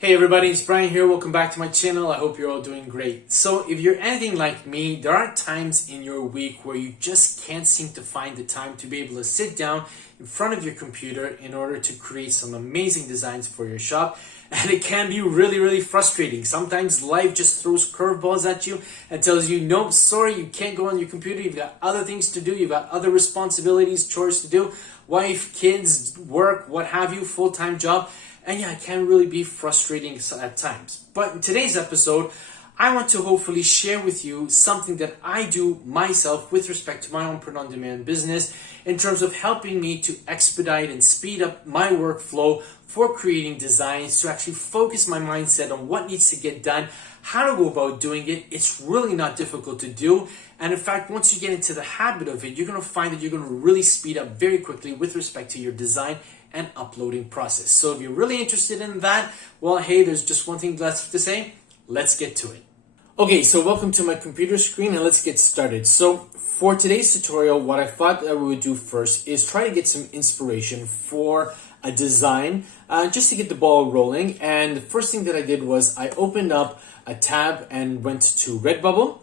Hey everybody, it's Brian here. Welcome back to my channel. I hope you're all doing great. So if you're anything like me, there are times in your week where you just can't seem to find the time to be able to sit down in front of your computer in order to create some amazing designs for your shop. And it can be really frustrating. Sometimes life just throws curveballs at you and tells you, nope, sorry, you can't go on your computer. You've got other things to do. You've got other responsibilities, chores to do, wife, kids, work, what have you, full-time job. And yeah, it can really be frustrating at times. But in today's episode, I want to hopefully share with you something that I do myself with respect to my own print-on-demand business in terms of helping me to expedite and speed up my workflow for creating designs, to actually focus my mindset on what needs to get done, how to go about doing it. It's really not difficult to do. And in fact, once you get into the habit of it, you're going to find that you're going to really speed up very quickly with respect to your design and uploading process. So if you're really interested in that, well, hey, there's just one thing left to say. Let's get to it. Okay, so welcome to my computer screen and let's get started. So for today's tutorial, what I thought that we would do first is try to get some inspiration for a design just to get the ball rolling. And the first thing that I did was I opened up a tab and went to Redbubble.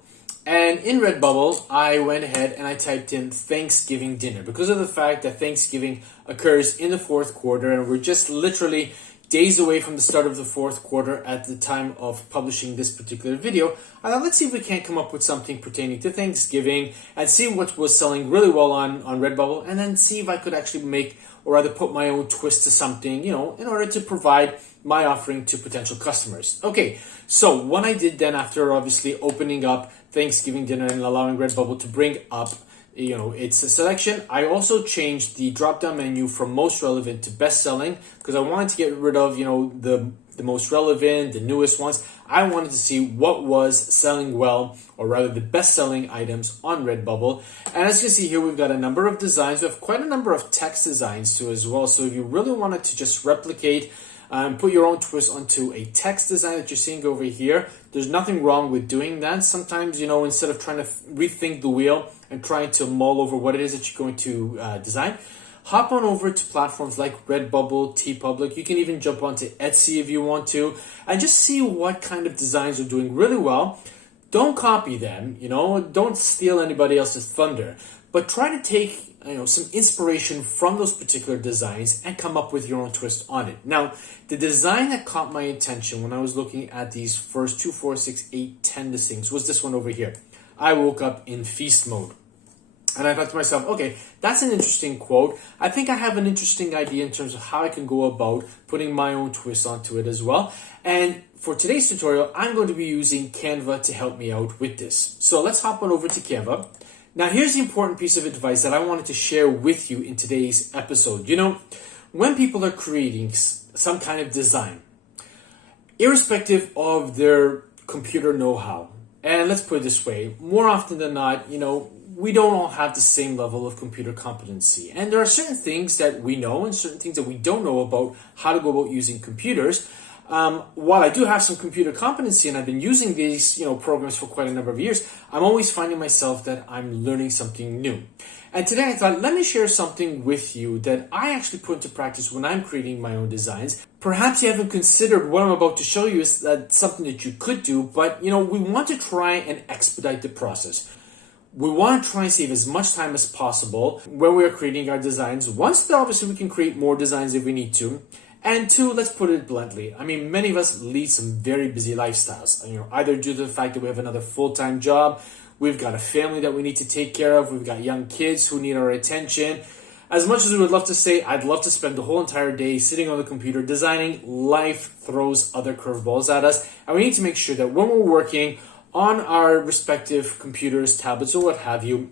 And in Redbubble, I went ahead and I typed in Thanksgiving dinner because of the fact that Thanksgiving occurs in the fourth quarter and we're just literally days away from the start of the fourth quarter at the time of publishing this particular video. I thought, let's see if we can't come up with something pertaining to Thanksgiving and see what was selling really well on Redbubble, and then see if I could actually make, or rather put my own twist to something, in order to provide my offering to potential customers. Okay, so what I did then, after obviously opening up Thanksgiving dinner and allowing Redbubble to bring up it's a selection, I also changed the drop-down menu from most relevant to best selling because I wanted to get rid of the most relevant, the newest ones. I wanted to see what was selling well, or rather the best-selling items on Redbubble. And as you can see here, we've got a number of designs. We have quite a number of text designs too as well. So if you really wanted to just replicate put your own twist onto a text design that you're seeing over here, there's nothing wrong with doing that. Sometimes, instead of trying to rethink the wheel and trying to mull over what it is that you're going to design, hop on over to platforms like Redbubble, TeePublic. You can even jump onto Etsy if you want to, and just see what kind of designs are doing really well. Don't copy them, don't steal anybody else's thunder, but try to take some inspiration from those particular designs and come up with your own twist on it. Now, the design that caught my attention when I was looking at these first 2, 4, 6, 8, 10 listings was this one over here. I woke up in feast mode. And I thought to myself, okay, that's an interesting quote. I think I have an interesting idea in terms of how I can go about putting my own twist onto it as well. And for today's tutorial, I'm going to be using Canva to help me out with this. So let's hop on over to Canva. Now, here's the important piece of advice that I wanted to share with you in today's episode. When people are creating some kind of design, irrespective of their computer know-how, and let's put it this way, more often than not, we don't all have the same level of computer competency. And there are certain things that we know and certain things that we don't know about how to go about using computers. While I do have some computer competency and I've been using these programs for quite a number of years, I'm always finding myself that I'm learning something new. And today I thought, let me share something with you that I actually put into practice when I'm creating my own designs. Perhaps you haven't considered what I'm about to show you is that something that you could do, but we want to try and expedite the process. We want to try and save as much time as possible when we're creating our designs. Once, obviously, we can create more designs if we need to. And two, let's put it bluntly, many of us lead some very busy lifestyles, either due to the fact that we have another full-time job, we've got a family that we need to take care of, we've got young kids who need our attention. As much as we would love to say, I'd love to spend the whole entire day sitting on the computer designing, life throws other curveballs at us, and we need to make sure that when we're working on our respective computers, tablets, or what have you,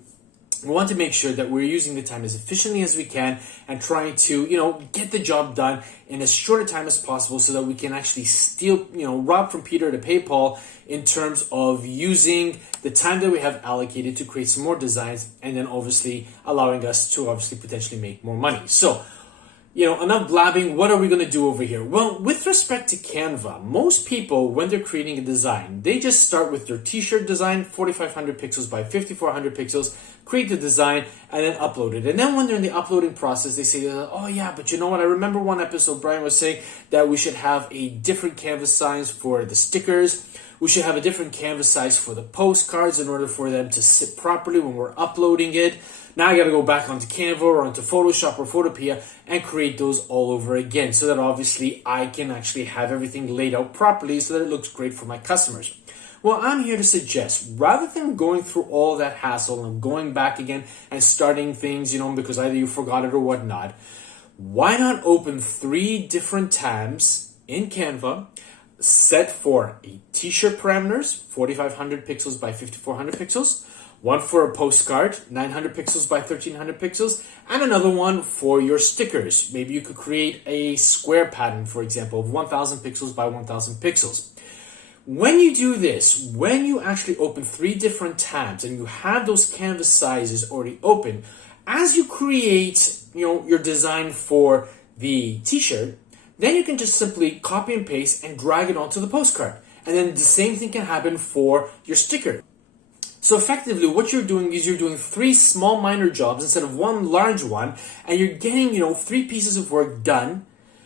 we want to make sure that we're using the time as efficiently as we can and trying to, get the job done in as short a time as possible so that we can actually steal, rob from Peter to pay Paul in terms of using the time that we have allocated to create some more designs and then obviously allowing us to obviously potentially make more money. So enough blabbing. What are we going to do over here? Well, with respect to Canva, most people, when they're creating a design, they just start with their t-shirt design, 4,500 pixels by 5,400 pixels, create the design, and then upload it. And then when they're in the uploading process, they say, oh yeah, but you know what? I remember one episode Brian was saying that we should have a different canvas size for the stickers. We should have a different canvas size for the postcards in order for them to sit properly when we're uploading it. Now I got to go back onto Canva or onto Photoshop or Photopea and create those all over again so that obviously I can actually have everything laid out properly so that it looks great for my customers. Well, I'm here to suggest, rather than going through all that hassle and going back again and starting things, because either you forgot it or whatnot, why not open 3 different tabs in Canva, set for a t-shirt parameters, 4,500 pixels by 5,400 pixels, one for a postcard, 900 pixels by 1,300 pixels, and another one for your stickers. Maybe you could create a square pattern, for example, of 1,000 pixels by 1,000 pixels. When you do this, when you actually open 3 different tabs and you have those canvas sizes already open, as you create, your design for the t-shirt, then you can just simply copy and paste and drag it onto the postcard. And then the same thing can happen for your sticker. So effectively, what you're doing is you're doing 3 small minor jobs instead of 1 large one, and you're getting, 3 pieces of work done,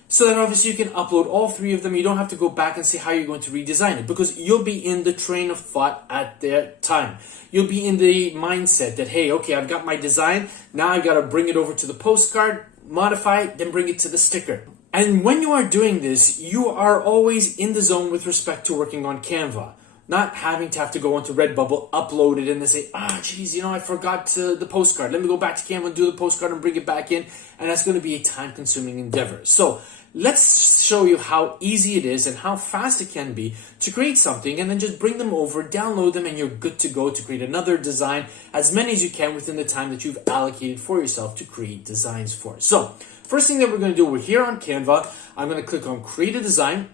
so that obviously you can upload all 3 of them. You don't have to go back and see how you're going to redesign it, because you'll be in the train of thought at that time. You'll be in the mindset that, hey, okay, I've got my design, now I've got to bring it over to the postcard, modify it, then bring it to the sticker. And when you are doing this, you are always in the zone with respect to working on Canva. Not having to have to go onto Redbubble, upload it, and then say, geez, I forgot the postcard. Let me go back to Canva and do the postcard and bring it back in. And that's going to be a time-consuming endeavor. So let's show you how easy it is and how fast it can be to create something, and then just bring them over, download them, and you're good to go to create another design, as many as you can within the time that you've allocated for yourself to create designs for. So first thing that we're going to do, we're here on Canva. I'm going to click on Create a Design.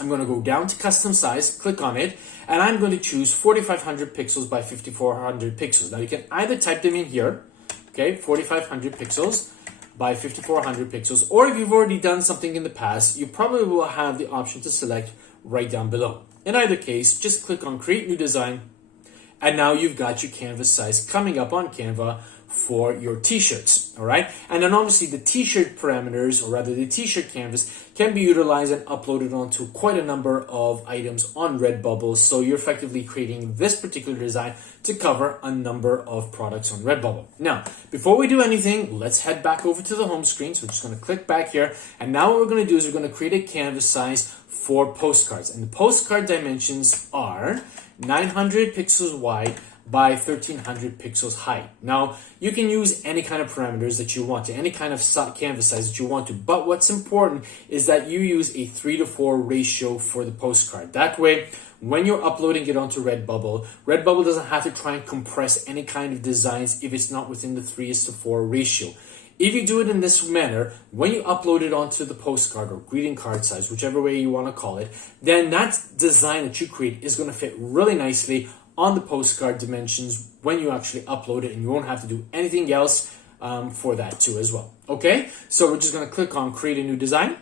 I'm going to go down to Custom Size, click on it, and I'm going to choose 4,500 pixels by 5,400 pixels. Now you can either type them in here, okay, 4,500 pixels by 5,400 pixels, or if you've already done something in the past, you probably will have the option to select right down below. In either case, just click on Create New Design, and now you've got your canvas size coming up on Canva for your t-shirts, all right? And then obviously the t-shirt parameters, or rather the t-shirt canvas, can be utilized and uploaded onto quite a number of items on Redbubble. So you're effectively creating this particular design to cover a number of products on Redbubble. Now, before we do anything, let's head back over to the home screen. So we're just gonna click back here. And now what we're gonna do is we're gonna create a canvas size for postcards. And the postcard dimensions are 900 pixels wide by 1,300 pixels high. Now, you can use any kind of parameters that you want to, any kind of canvas size that you want to, but what's important is that you use a 3:4 ratio for the postcard. That way, when you're uploading it onto Redbubble, Redbubble doesn't have to try and compress any kind of designs if it's not within the 3:4 ratio. If you do it in this manner, when you upload it onto the postcard or greeting card size, whichever way you want to call it, then that design that you create is going to fit really nicely on the postcard dimensions when you actually upload it, and you won't have to do anything else for that too as well. Okay, so we're just going to click on Create a New Design.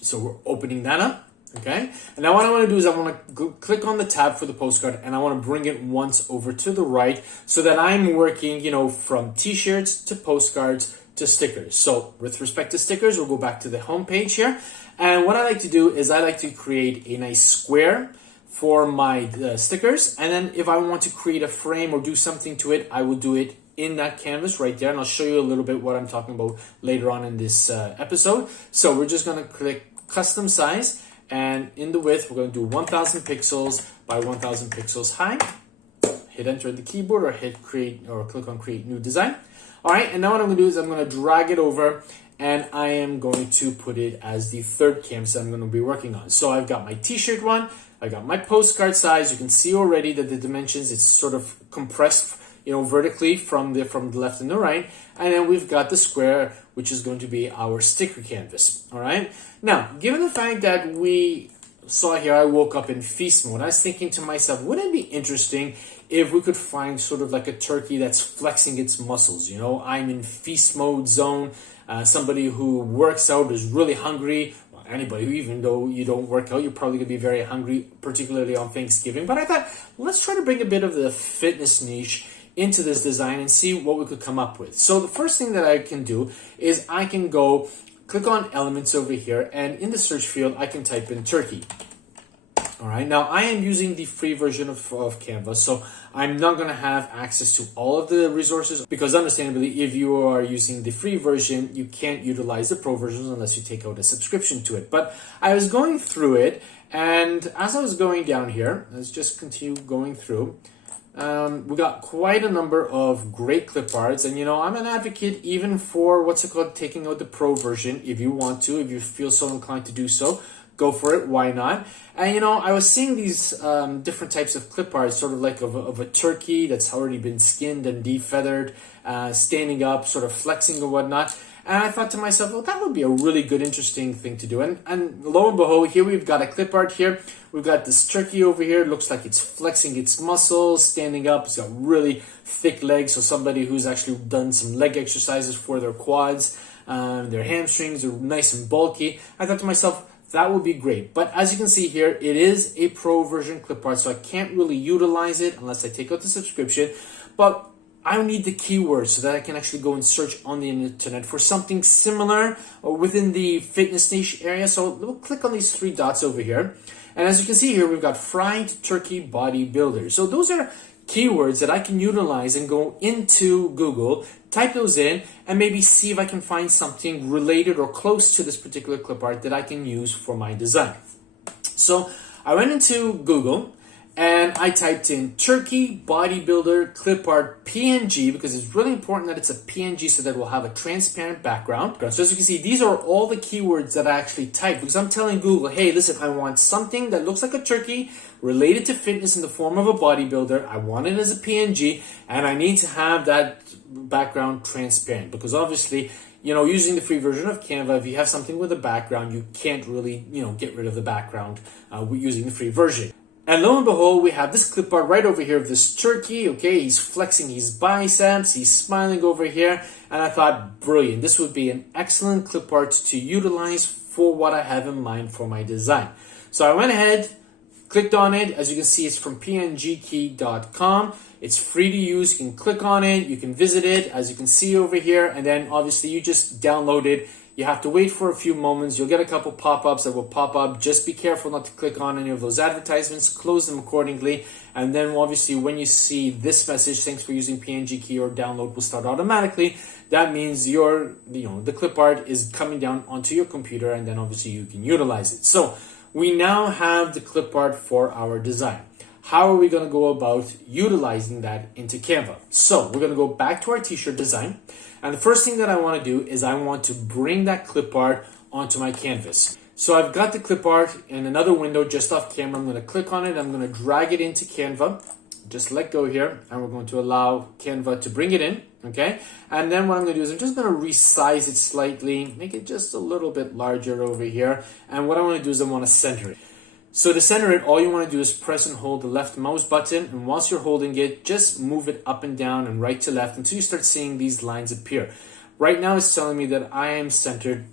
So we're opening that up. Okay, and now what I want to do is I want to click on the tab for the postcard, and I want to bring it once over to the right so that I'm working, from t-shirts to postcards to stickers. So with respect to stickers, we'll go back to the home page here, and what I like to do is I like to create a nice square for my stickers, and then if I want to create a frame or do something to it, I will do it in that canvas right there, and I'll show you a little bit what I'm talking about later on in this episode. So we're just going to click Custom Size, and in the width we're going to do 1,000 pixels by 1,000 pixels high. Hit enter on the keyboard, or hit create, or click on Create New Design. All right, and now what I'm going to do is I'm going to drag it over, and I am going to put it as the third canvas that I'm going to be working on. So I've got my t-shirt one, I got my postcard size. You can see already that the dimensions, it's sort of compressed, vertically from the left and the right. And then we've got the square, which is going to be our sticker canvas. All right. Now, given the fact that we saw here, I woke up in feast mode, I was thinking to myself, wouldn't it be interesting if we could find sort of like a turkey that's flexing its muscles? I'm in feast mode zone. somebody who works out is really hungry. Anybody who, even though you don't work out, you're probably gonna be very hungry, particularly on Thanksgiving. But I thought, let's try to bring a bit of the fitness niche into this design and see what we could come up with. So the first thing that I can do is I can go click on elements over here, and in the search field I can type in turkey. All right, now I am using the free version of Canva, so I'm not going to have access to all of the resources, because understandably, if you are using the free version, you can't utilize the pro versions unless you take out a subscription to it. But I was going through it, and as I was going down here, let's just continue going through. We got quite a number of great clip arts, and I'm an advocate even for taking out the pro version if you want to, if you feel so inclined to do so. Go for it, why not? And I was seeing these different types of clip art, sort of like of a turkey that's already been skinned and defeathered, standing up, sort of flexing or whatnot. And I thought to myself, well, that would be a really good, interesting thing to do. And lo and behold, here we've got a clip art here. We've got this turkey over here. It looks like it's flexing its muscles, standing up. It's got really thick legs. So somebody who's actually done some leg exercises for their quads, their hamstrings are nice and bulky. I thought to myself, that would be great. But as you can see here, it is a pro version clip art, so I can't really utilize it unless I take out the subscription. But I need the keywords so that I can actually go and search on the internet for something similar or within the fitness niche area. So we'll click on these three dots over here. And as you can see here, we've got fried turkey bodybuilder. So those are keywords that I can utilize and go into Google, type those in, and maybe see if I can find something related or close to this particular clip art that I can use for my design. So I went into Google and I typed in turkey bodybuilder clip art PNG, because it's really important that it's a PNG so that it will have a transparent background. So as you can see, these are all the keywords that I actually typed, because I'm telling Google, hey, listen, I want something that looks like a turkey related to fitness in the form of a bodybuilder. I want it as a PNG, and I need to have that background transparent, because obviously, using the free version of Canva, if you have something with a background, you can't really, get rid of the background using the free version. And lo and behold, we have this clip art right over here of this turkey. Okay, he's flexing his biceps, he's smiling over here, and I thought, brilliant, this would be an excellent clip art to utilize for what I have in mind for my design. So I went ahead, clicked on it. As you can see, it's from 𝐷𝐞𝐬𝐨𝐴.com. It's free to use. You can click on it, you can visit it, as you can see over here, and then obviously you just download it. You have to wait for a few moments. You'll get a couple pop-ups that will pop up. Just be careful not to click on any of those advertisements. Close them accordingly. And then obviously when you see this message, thanks for using PNG key, or download will start automatically. That means the clip art is coming down onto your computer, and then obviously you can utilize it. So we now have the clip art for our design. How are we going to go about utilizing that into Canva? So we're going to go back to our t-shirt design. And the first thing that I want to do is I want to bring that clip art onto my canvas. So I've got the clip art in another window just off camera. I'm going to click on it. I'm going to drag it into Canva. Just let go here, and we're going to allow Canva to bring it in. Okay. And then what I'm going to do is I'm just going to resize it slightly, make it just a little bit larger over here. And what I want to do is I want to center it. So to center it, all you want to do is press and hold the left mouse button, and once you're holding it, just move it up and down and right to left until you start seeing these lines appear. Right now it's telling me that I am centered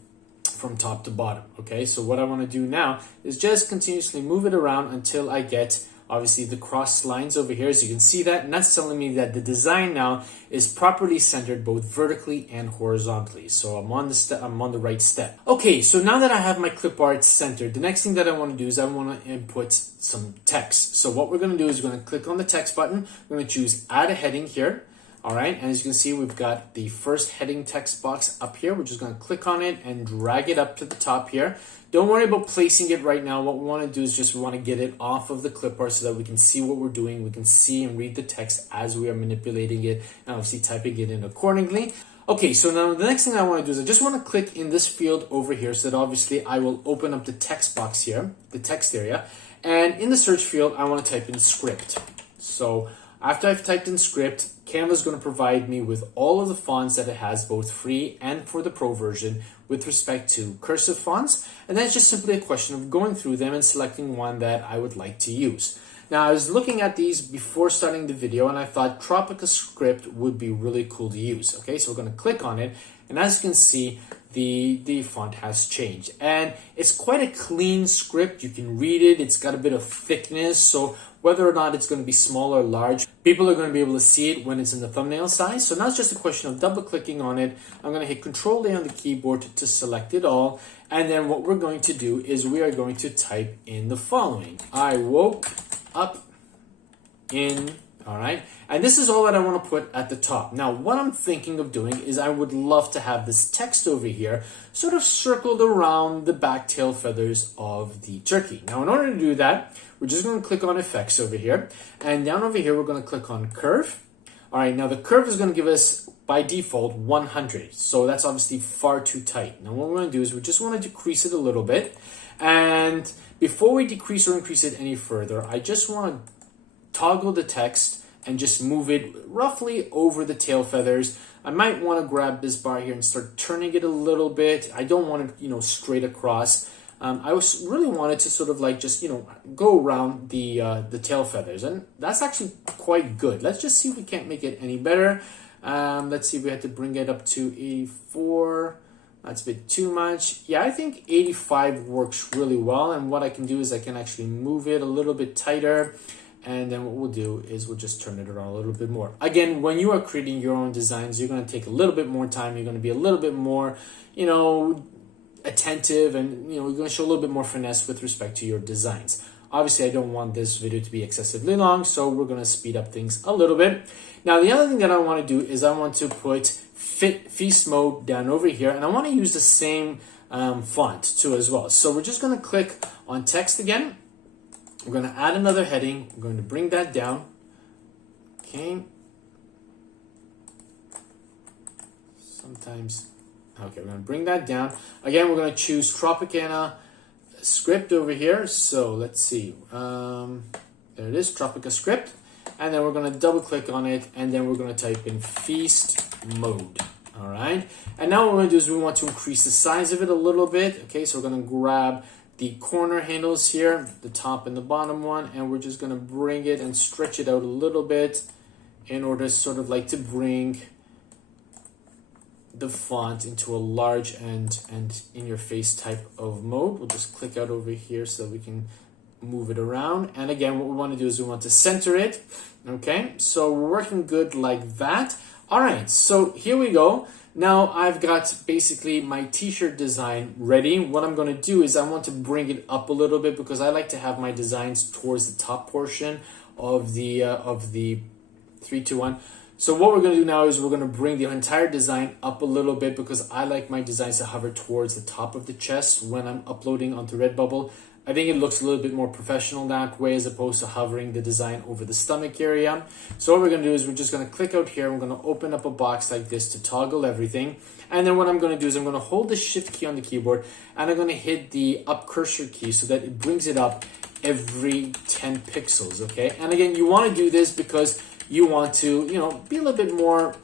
from top to bottom. Okay, so what I want to do now is just continuously move it around until I get obviously the cross lines over here, so you can see that, and that's telling me that the design now is properly centered both vertically and horizontally. So I'm on the right step. Okay, so now that I have my clip art centered, the next thing that I want to do is I want to input some text. So what we're going to do is we're going to click on the text button. We're going to choose add a heading here. All right, and as you can see, we've got the first heading text box up here. We're just going to click on it and drag it up to the top here. Don't worry about placing it right now. What we want to do is just we want to get it off of the clip art so that we can see what we're doing. We can see and read the text as we are manipulating it and obviously typing it in accordingly. Okay, so now the next thing I want to do is I just want to click in this field over here so that obviously I will open up the text box here, the text area. And in the search field, I want to type in script. So after I've typed in script, Canva is going to provide me with all of the fonts that it has, both free and for the pro version, with respect to cursive fonts. And then it's just simply a question of going through them and selecting one that I would like to use. Now, I was looking at these before starting the video, and I thought Tropica script would be really cool to use. Okay, so we're going to click on it. And as you can see, the font has changed, and it's quite a clean script. You can read it. It's got a bit of thickness, so whether or not it's going to be small or large, people are going to be able to see it when it's in the thumbnail size. So now it's just a question of double clicking on it. I'm going to hit Control-A on the keyboard to select it all, and then what we're going to do is we are going to type in the following: I woke up in. All right, and this is all that I want to put at the top. Now, what I'm thinking of doing is I would love to have this text over here sort of circled around the back tail feathers of the turkey. Now, in order to do that, we're just going to click on Effects over here, and down over here, we're going to click on Curve. All right, now the curve is going to give us, by default, 100. So that's obviously far too tight. Now, what we're going to do is we just want to decrease it a little bit. And before we decrease or increase it any further, I just want to toggle the text and just move it roughly over the tail feathers. I might want to grab this bar here and start turning it a little bit. I don't want it, straight across. I really wanted to sort of like just, go around the tail feathers, and that's actually quite good. Let's just see if we can't make it any better. Let's see if we had to bring it up to 84. That's a bit too much. Yeah, I think 85 works really well, and what I can do is I can actually move it a little bit tighter. And then what we'll do is we'll just turn it around a little bit more. Again, when you are creating your own designs, you're going to take a little bit more time. You're going to be a little bit more, attentive, and, you're going to show a little bit more finesse with respect to your designs. Obviously, I don't want this video to be excessively long, so we're going to speed up things a little bit. Now, the other thing that I want to do is I want to put feast mode down over here, and I want to use the same font too as well. So we're just going to click on text again. We're going to add another heading. We're going to bring that down. Okay. Okay, we're going to bring that down. Again, we're going to choose Tropicana script over here. So let's see. There it is, Tropica script. And then we're going to double click on it. And then we're going to type in feast mode. All right. And now what we're going to do is we want to increase the size of it a little bit. Okay, so we're going to grab the corner handles here, the top and the bottom one, and we're just going to bring it and stretch it out a little bit in order sort of like to bring the font into a large and in your face type of mode. We'll just click out over here so that we can move it around. And again, what we want to do is we want to center it. Okay, so we're working good like that. All right, so here we go. Now I've got basically my t-shirt design ready. What I'm going to do is I want to bring it up a little bit because I like to have my designs towards the top portion of the 3, 2, 1. So what we're going to do now is we're going to bring the entire design up a little bit because I like my designs to hover towards the top of the chest when I'm uploading onto Redbubble. I think it looks a little bit more professional that way as opposed to hovering the design over the stomach area. So what we're going to do is we're just going to click out here. We're going to open up a box like this to toggle everything. And then what I'm going to do is I'm going to hold the Shift key on the keyboard and I'm going to hit the up cursor key so that it brings it up every 10 pixels, okay? And again, you want to do this because you want to, be a little bit more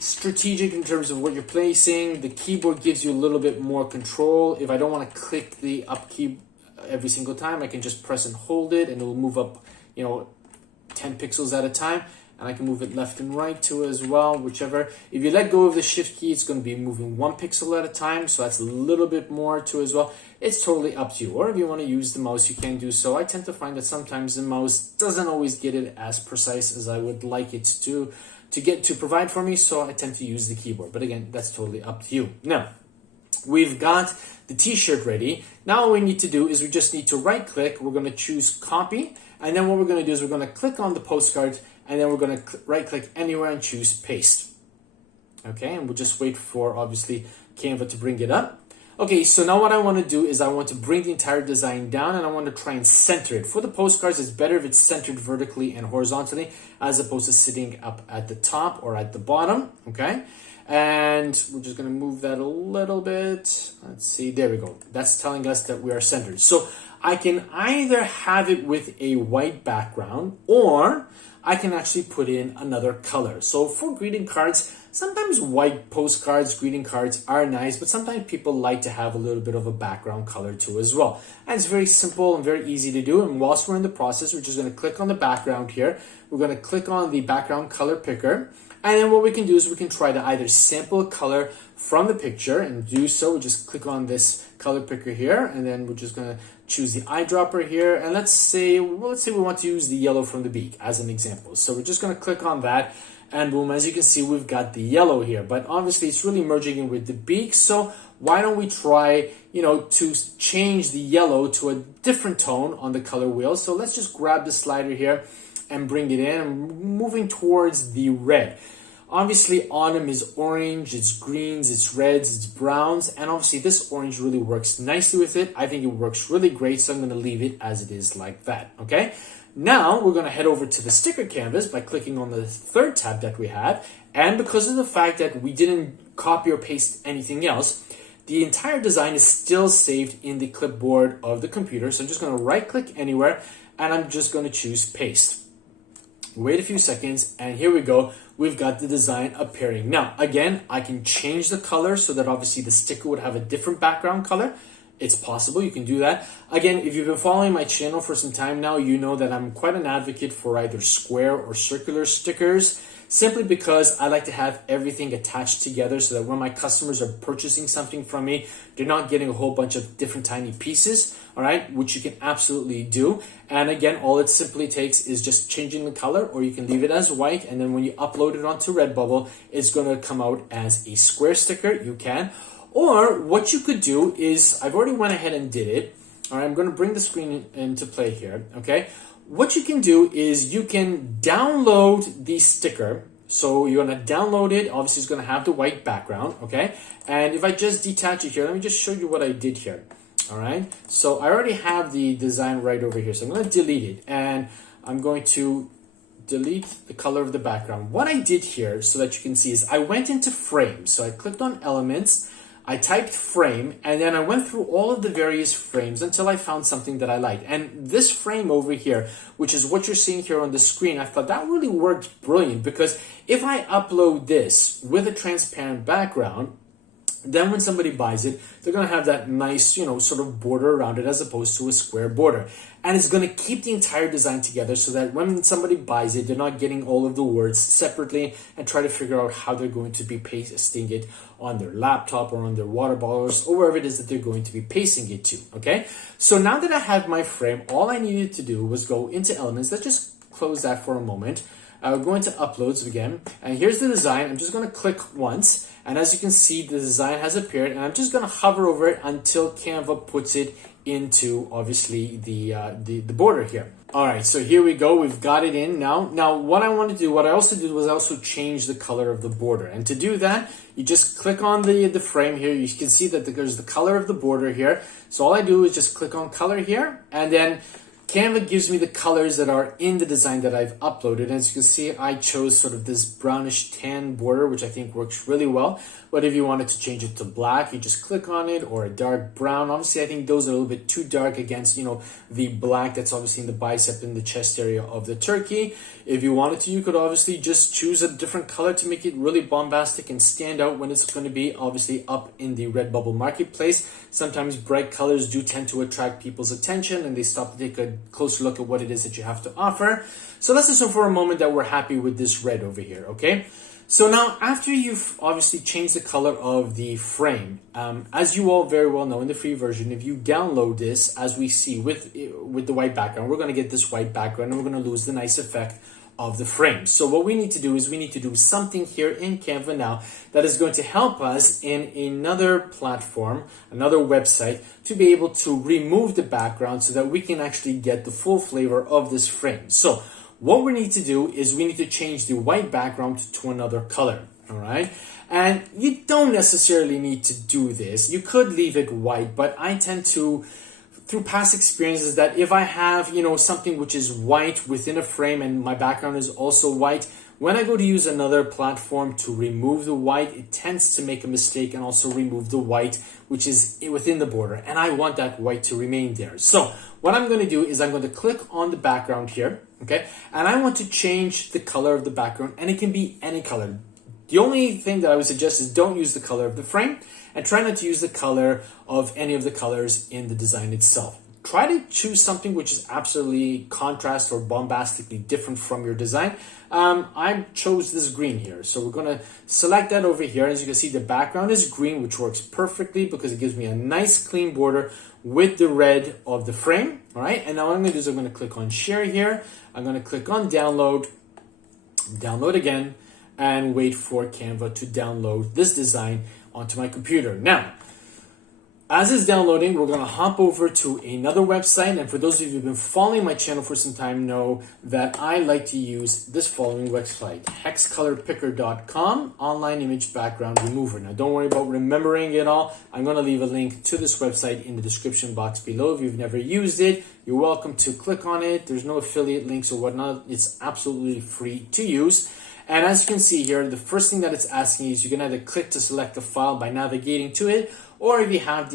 strategic in terms of what you're placing. The keyboard gives you a little bit more control. If I don't want to click the up key every single time, I can just press and hold it and it will move up 10 pixels at a time, and I can move it left and right too as well, whichever. If you let go of the Shift key, it's going to be moving 1 pixel at a time, so that's a little bit more too as well. It's totally up to you, or if you want to use the mouse, you can do so. I tend to find that sometimes the mouse doesn't always get it as precise as I would like it to provide for me, so I tend to use the keyboard, but again, that's totally up to you. Now, we've got the t-shirt ready. Now all we need to do is we just need to right click. We're going to choose copy, and then what we're going to do is we're going to click on the postcard, and then we're going to right click anywhere and choose paste. Okay, and we'll just wait for obviously Canva to bring it up. Okay, so now what I want to do is I want to bring the entire design down and I want to try and center it. For the postcards, it's better if it's centered vertically and horizontally as opposed to sitting up at the top or at the bottom, okay? And we're just going to move that a little bit. Let's see, there we go. That's telling us that we are centered. So I can either have it with a white background or I can actually put in another color. So for greeting cards, sometimes white postcards, greeting cards are nice, but sometimes people like to have a little bit of a background color too as well. And it's very simple and very easy to do. And whilst we're in the process, we're just going to click on the background here. We're going to click on the background color picker. And then what we can do is we can try to either sample a color from the picture, and do so. We just click on this color picker here, and then we're just going to choose the eyedropper here. And let's say we want to use the yellow from the beak as an example. So we're just going to click on that, and boom, as you can see, we've got the yellow here. But obviously it's really merging in with the beak. So why don't we try, to change the yellow to a different tone on the color wheel. So let's just grab the slider here and bring it in, and moving towards the red. Obviously, autumn is orange, it's greens, it's reds, it's browns, and obviously this orange really works nicely with it. I think it works really great, so I'm going to leave it as it is like that, okay? Now, we're going to head over to the sticker canvas by clicking on the third tab that we have, and because of the fact that we didn't copy or paste anything else, the entire design is still saved in the clipboard of the computer. So I'm just going to right-click anywhere, and I'm just going to choose paste. Wait a few seconds, and here we go. We've got the design appearing. Now, again, I can change the color so that obviously the sticker would have a different background color. It's possible, you can do that. Again, if you've been following my channel for some time now, you know that I'm quite an advocate for either square or circular stickers, simply because I like to have everything attached together so that when my customers are purchasing something from me, they're not getting a whole bunch of different tiny pieces, all right, which you can absolutely do. And again, all it simply takes is just changing the color, or you can leave it as white, and then when you upload it onto Redbubble, it's going to come out as a square sticker. You can. Or what you could do is, I've already went ahead and did it. All right, I'm going to bring the screen into play here, okay? What you can do is you can download the sticker. So you're going to download it. Obviously, it's going to have the white background, okay? And if I just detach it here, let me just show you what I did here, all right? So I already have the design right over here. So I'm going to delete it, and I'm going to delete the color of the background. What I did here, so that you can see, is I went into frame. So I clicked on elements, I typed frame, and then I went through all of the various frames until I found something that I liked. And this frame over here, which is what you're seeing here on the screen, I thought that really worked brilliant, because if I upload this with a transparent background, then when somebody buys it, they're going to have that nice, sort of border around it as opposed to a square border. And it's going to keep the entire design together so that when somebody buys it, they're not getting all of the words separately and try to figure out how they're going to be pasting it on their laptop or on their water bottles or wherever it is that they're going to be pasting it to, okay? So now that I have my frame, all I needed to do was go into elements. Let's just close that for a moment. I'll go into uploads again, and here's the design. I'm just going to click once, and as you can see, the design has appeared, and I'm just going to hover over it until Canva puts it into, obviously, the border here. All right, so here we go. We've got it in now. Now, what I want to do, what I also did was also change the color of the border. And to do that, you just click on the frame here. You can see that there's the color of the border here. So all I do is just click on color here, and then Canva gives me the colors that are in the design that I've uploaded. As you can see, I chose sort of this brownish tan border, which I think works really well. But if you wanted to change it to black, you just click on it, or a dark brown. Obviously, I think those are a little bit too dark against, the black that's obviously in the bicep and the chest area of the turkey. If you wanted to, you could obviously just choose a different color to make it really bombastic and stand out when it's going to be obviously up in the Redbubble marketplace. Sometimes bright colors do tend to attract people's attention, and they stop to take a closer look at what it is that you have to offer. So let's assume for a moment that we're happy with this red over here, okay? So now, after you've obviously changed the color of the frame, as you all very well know, in the free version, if you download this, as we see with the white background, we're going to get this white background, and we're going to lose the nice effect of the frame. So what we need to do is we need to do something here in Canva now that is going to help us in another platform, another website, to be able to remove the background so that we can actually get the full flavor of this frame. So what we need to do is we need to change the white background to another color, all right? And you don't necessarily need to do this. You could leave it white, but I tend to, through past experiences, that if I have, something which is white within a frame and my background is also white, when I go to use another platform to remove the white, it tends to make a mistake and also remove the white, which is within the border. And I want that white to remain there. So what I'm going to do is I'm going to click on the background here, okay? And I want to change the color of the background, and it can be any color. The only thing that I would suggest is don't use the color of the frame, and try not to use the color of any of the colors in the design itself. Try to choose something which is absolutely contrast or bombastically different from your design. I chose this green here, so we're going to select that over here. As you can see, the background is green, which works perfectly because it gives me a nice clean border with the red of the frame. All right, and now what I'm going to do is I'm going to click on share here. I'm going to click on download, download again, and wait for Canva to download this design onto my computer. Now, as it's downloading, we're going to hop over to another website. And for those of you who've been following my channel for some time know that I like to use this following website, hexcolorpicker.com, online image background remover. Now, don't worry about remembering it all. I'm going to leave a link to this website in the description box below. If you've never used it, you're welcome to click on it. There's no affiliate links or whatnot. It's absolutely free to use. And as you can see here, the first thing that it's asking is you can either click to select the file by navigating to it, or if you have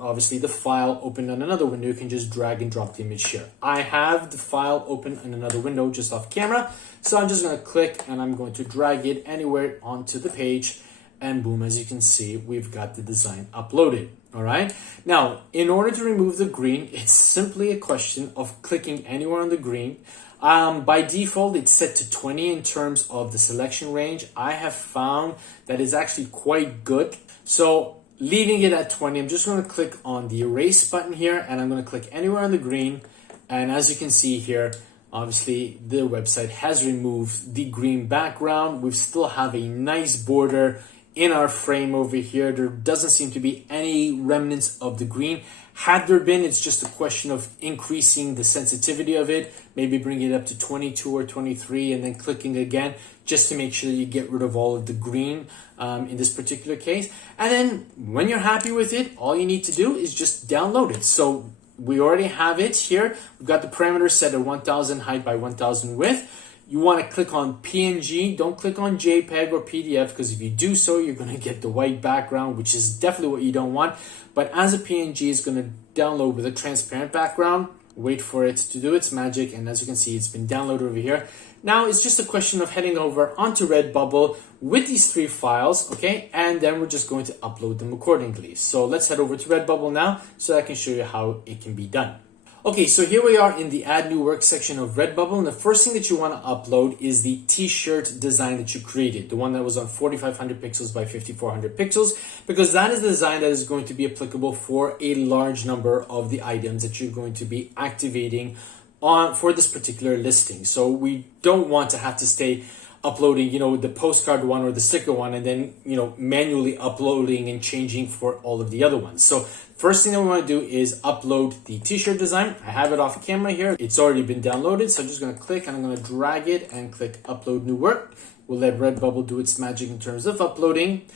obviously the file open on another window, you can just drag and drop the image here. I have the file open in another window just off camera, so I'm just going to click and I'm going to drag it anywhere onto the page, and boom, as you can see, we've got the design uploaded. All right. Now, in order to remove the green, it's simply a question of clicking anywhere on the green. By default, it's set to 20 in terms of the selection range. I have found that it's actually quite good. So leaving it at 20, I'm just going to click on the erase button here, and I'm going to click anywhere on the green. And as you can see here, obviously the website has removed the green background. We still have a nice border in our frame over here. There doesn't seem to be any remnants of the green. Had there been, it's just a question of increasing the sensitivity of it, maybe bring it up to 22 or 23 and then clicking again just to make sure that you get rid of all of the green in this particular case. And then when you're happy with it, all you need to do is just download it. So we already have it here. We've got the parameters set at 1000 height by 1000 width. You want to click on PNG, don't click on JPEG or PDF, because if you do so, you're going to get the white background, which is definitely what you don't want. But as a PNG, it's going to download with a transparent background. Wait for it to do its magic, and as you can see, it's been downloaded over here. Now it's just a question of heading over onto Redbubble with these 3 files, okay? And then we're just going to upload them accordingly. So let's head over to Redbubble now so I can show you how it can be done. Okay, so here we are in the Add New Work section of Redbubble, and the first thing that you want to upload is the t-shirt design that you created, the one that was on 4500 pixels by 5400 pixels, because that is the design that is going to be applicable for a large number of the items that you're going to be activating on for this particular listing. So we don't want to have to stay uploading, the postcard one or the sticker one, and then, manually uploading and changing for all of the other ones. So first thing that we want to do is upload the t-shirt design. I have it off camera here. It's already been downloaded. So I'm just going to click and I'm going to drag it and click upload new work. We'll let Redbubble do its magic in terms of uploading.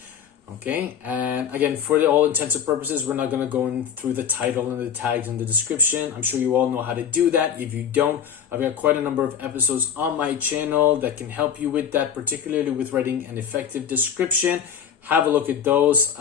Okay, and again, for all intents and purposes, we're not going to go in through the title and the tags and the description. I'm sure you all know how to do that. If you don't, I've got quite a number of episodes on my channel that can help you with that, particularly with writing an effective description. Have a look at those.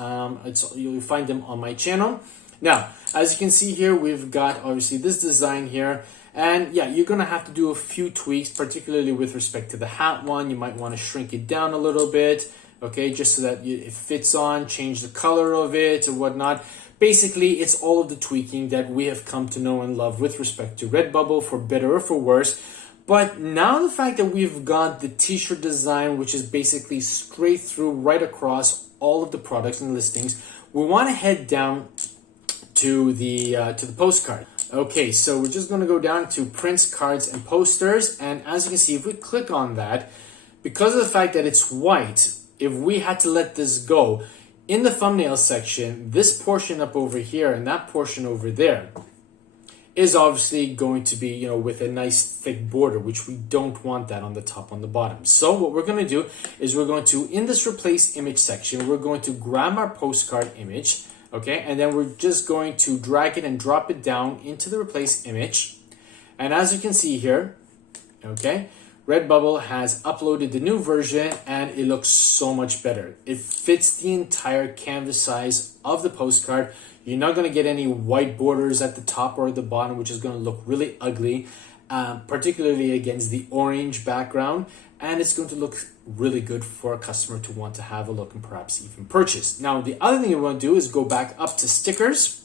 You'll find them on my channel. Now, as you can see here, we've got obviously this design here. And yeah, you're going to have to do a few tweaks, particularly with respect to the hat one. You might want to shrink it down a little bit. Okay, just so that it fits on, change the color of it or whatnot. Basically, it's all of the tweaking that we have come to know and love with respect to Redbubble, for better or for worse. But now the fact that we've got the t-shirt design, which is basically straight through right across all of the products and listings, we want to head down to the postcard. Okay, so we're just going to go down to prints, cards, and posters. And as you can see, if we click on that, because of the fact that it's white, if we had to let this go, in the thumbnail section, this portion up over here and that portion over there is obviously going to be, with a nice thick border, which we don't want that on the top, on the bottom. So what we're going to do is we're going to, in this replace image section, we're going to grab our postcard image, okay? And then we're just going to drag it and drop it down into the replace image. And as you can see here, okay, Redbubble has uploaded the new version and it looks so much better. It fits the entire canvas size of the postcard. You're not going to get any white borders at the top or the bottom, which is going to look really ugly, particularly against the orange background. and it's going to look really good for a customer to want to have a look and perhaps even purchase. Now, the other thing you want to do is go back up to stickers,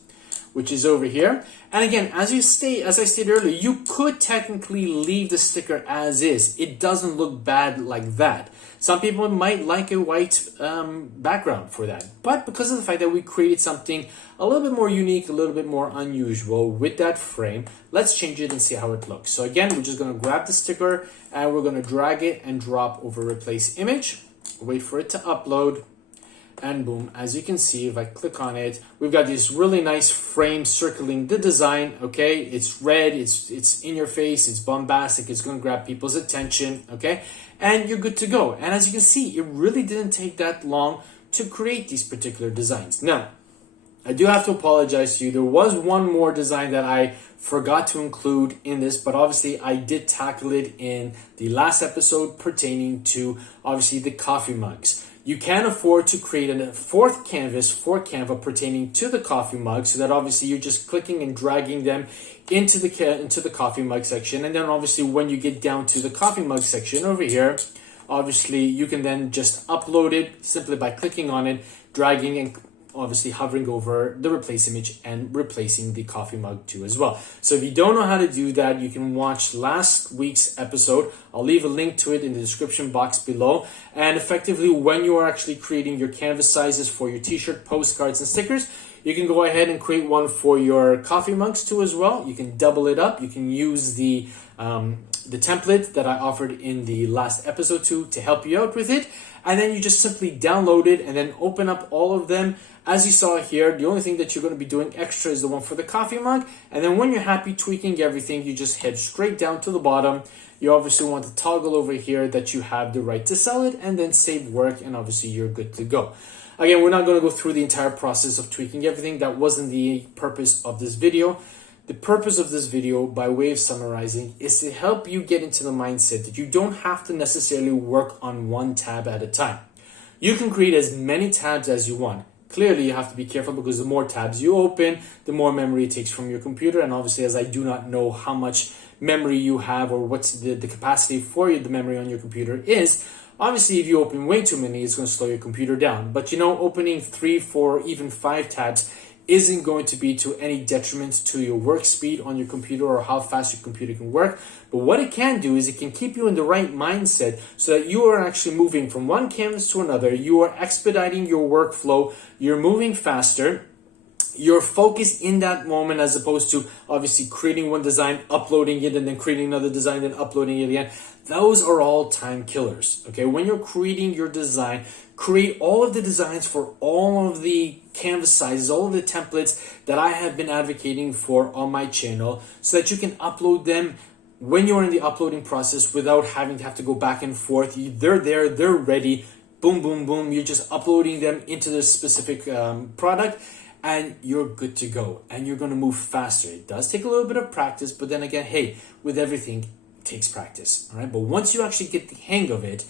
which is over here. And again, as I stated earlier, you could technically leave the sticker as is. It doesn't look bad like that. Some people might like a white background for that. But because of the fact that we created something a little bit more unique, a little bit more unusual with that frame, let's change it and see how it looks. So again, we're just going to grab the sticker and we're going to drag it and drop over replace image. Wait for it to upload. And boom, as you can see, if I click on it, we've got this really nice frame circling the design. Okay, it's red, it's in your face, it's bombastic, it's going to grab people's attention. Okay, and you're good to go. And as you can see, it really didn't take that long to create these particular designs. Now, I do have to apologize to you. There was one more design that I forgot to include in this, but obviously I did tackle it in the last episode pertaining to obviously the coffee mugs. You can afford to create a fourth canvas for Canva pertaining to the coffee mug, so that obviously you're just clicking and dragging them into the coffee mug section. And then obviously when you get down to the coffee mug section over here, obviously you can then just upload it simply by clicking on it, dragging and obviously hovering over the replace image and replacing the coffee mug too as well. So if you don't know how to do that, you can watch last week's episode. I'll leave a link to it in the description box below. And effectively, when you are actually creating your canvas sizes for your t-shirt, postcards, and stickers, you can go ahead and create one for your coffee mugs too as well. You can double it up. You can use the template that I offered in the last episode to help you out with it. And then you just simply download it and then open up all of them. As you saw here, the only thing that you're going to be doing extra is the one for the coffee mug. And then when you're happy tweaking everything, you just head straight down to the bottom. You obviously want to toggle over here that you have the right to sell it, and then save work, and obviously you're good to go. Again, we're not going to go through the entire process of tweaking everything. That wasn't the purpose of this video. The purpose of this video, by way of summarizing, is to help you get into the mindset that you don't have to necessarily work on one tab at a time. You can create as many tabs as you want. Clearly, you have to be careful because the more tabs you open, the more memory it takes from your computer. And obviously, as I do not know how much memory you have or what's the capacity for the memory on your computer is, obviously, if you open way too many, it's going to slow your computer down. But you know, opening 3, 4, even 5 tabs isn't going to be to any detriment to your work speed on your computer or how fast your computer can work. But what it can do is it can keep you in the right mindset so that you are actually moving from one canvas to another. You are expediting your workflow. You're moving faster. You're focused in that moment as opposed to obviously creating one design, uploading it, and then creating another design, then uploading it again. Those are all time killers. Okay, when you're creating your design, create all of the designs for all of the canvas sizes, all of the templates that I have been advocating for on my channel, so that you can upload them when you're in the uploading process without having to have to go back and forth. They're there, they're ready. Boom, boom, boom. You're just uploading them into the specific product, and you're good to go. And you're going to move faster. It does take a little bit of practice, but then again, hey, with everything, it takes practice. All right. But once you actually get the hang of it,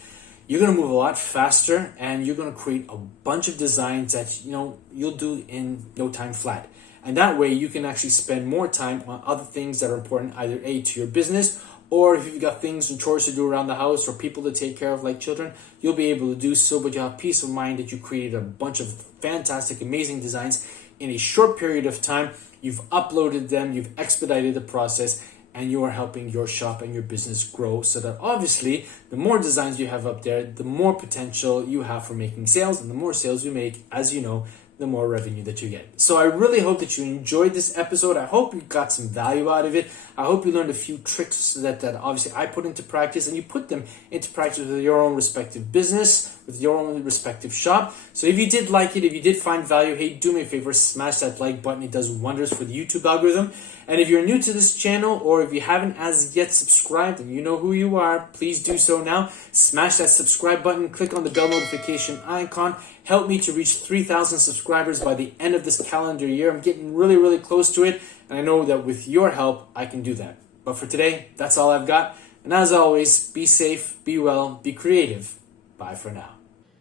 you're going to move a lot faster, and you're going to create a bunch of designs that, you know, you'll do in no time flat. And that way you can actually spend more time on other things that are important, either A, to your business, or if you've got things and chores to do around the house or people to take care of like children, you'll be able to do so, but you have peace of mind that you created a bunch of fantastic, amazing designs in a short period of time. You've uploaded them, you've expedited the process, and you are helping your shop and your business grow, so that obviously the more designs you have up there, the more potential you have for making sales, and the more sales you make, as you know, the more revenue that you get. So I really hope that you enjoyed this episode. I hope you got some value out of it. I hope you learned a few tricks that obviously I put into practice, and you put them into practice with your own respective business, with your own respective shop. So if you did like it, if you did find value, hey, do me a favor, smash that like button. It does wonders for the YouTube algorithm. And if you're new to this channel, or if you haven't as yet subscribed and you know who you are, please do so now. Smash that subscribe button, click on the bell notification icon. Help me to reach 3,000 subscribers by the end of this calendar year. I'm getting really, really close to it, and I know that with your help, I can do that. But for today, that's all I've got. And as always, be safe, be well, be creative. Bye for now.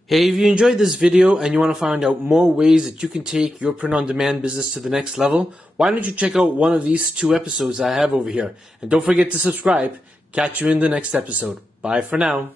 Hey, if you enjoyed this video and you want to find out more ways that you can take your print-on-demand business to the next level, why don't you check out one of these 2 episodes I have over here. And don't forget to subscribe. Catch you in the next episode. Bye for now.